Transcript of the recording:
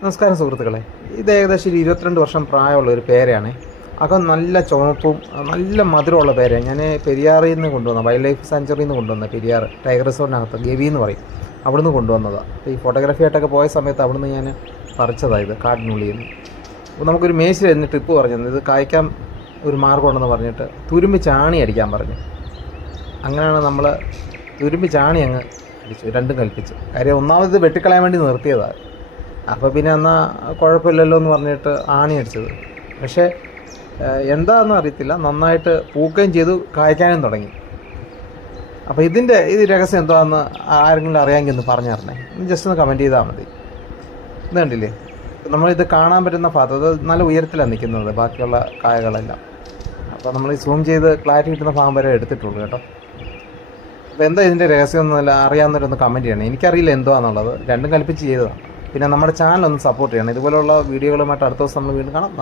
നമസ്കാരം സുഹൃത്തുക്കളെ. ഇത് ഏകദേശം ഒരു ഇരുപത്തിരണ്ട് വർഷം പ്രായമുള്ള ഒരു പേരയാണ്. അകം നല്ല ചുമപ്പും നല്ല മധുരമുള്ള പേരയാണ്. ഞാൻ പെരിയാറിൽ നിന്ന് കൊണ്ടുവന്ന വൈൽഡ് ലൈഫ് സാഞ്ചുറിയിൽ നിന്ന് കൊണ്ടുവന്ന പെരിയാർ ടൈഗർ റിസോർട്ടിനകത്ത് ഗവി എന്ന് പറയും. അവിടുന്ന് കൊണ്ടുവന്നതാണ് ഈ ഫോട്ടോഗ്രാഫി ആയിട്ടൊക്കെ പോയ സമയത്ത് അവിടുന്ന് ഞാൻ പറിച്ചതാണ് ഇത് കാട്ടിനുള്ളിൽ നിന്ന് നമുക്കൊരു മേശ എന്ന് ടിപ്പ് പറഞ്ഞു ഇത് കായ്ക്കാൻ ഒരു മാർഗമുണ്ടെന്ന് പറഞ്ഞിട്ട് തുരുമ്പ് ചാണി അടിക്കാൻ പറഞ്ഞു. അങ്ങനെയാണ് നമ്മൾ തുരുമ്പ് ചാണി അങ്ങ് അടിച്ചു രണ്ടും കൽപ്പിച്ചു. കാര്യം ഒന്നാമത് വെട്ടിക്കളയാൻ വേണ്ടി നിർത്തിയതാണ് അപ്പോൾ പിന്നെ എന്നാൽ കുഴപ്പമില്ലല്ലോ എന്ന് പറഞ്ഞിട്ട് ആണി അടിച്ചത്. പക്ഷേ എന്താണെന്ന് അറിയത്തില്ല. നന്നായിട്ട് പൂക്കുകയും ചെയ്തു കായ്ക്കാനും തുടങ്ങി. അപ്പോൾ ഇതിന്റെ ഇത് രഹസ്യം എന്താണെന്ന് ആരെങ്കിലും അറിയാമെങ്കിൽ ഒന്ന് പറഞ്ഞു തരണേ. ജസ്റ്റ് ഒന്ന് കമന്റ് ചെയ്താൽ മതി. ഇത് കണ്ടില്ലേ? നമ്മളിത് കാണാൻ പറ്റുന്ന ഭാഗത്ത് അത് നല്ല ഉയരത്തിലാണ് നിൽക്കുന്നത് ബാക്കിയുള്ള കായകളെല്ലാം. അപ്പോൾ നമ്മൾ ഈ സൂം ചെയ്ത് ക്ലാരിറ്റി കിട്ടുന്ന ഭാഗം വരെ എടുത്തിട്ടുള്ളൂ കേട്ടോ. അപ്പോൾ എന്താ ഇതിന്റെ രഹസ്യം എന്നല്ല അറിയാവുന്നവരൊന്ന് കമന്റ് ചെയ്യണം. എനിക്കറിയില്ല എന്തോ എന്നുള്ളത് രണ്ടും കൽപ്പിച്ച് ചെയ്തതാണ്. പിന്നെ നമ്മുടെ ചാനൽ ഒന്ന് സപ്പോർട്ട് ചെയ്യണം. ഇതുപോലുള്ള വീഡിയോകളുമായിട്ട് അടുത്ത ദിവസം നമ്മൾ വീണ്ടും കാണാം.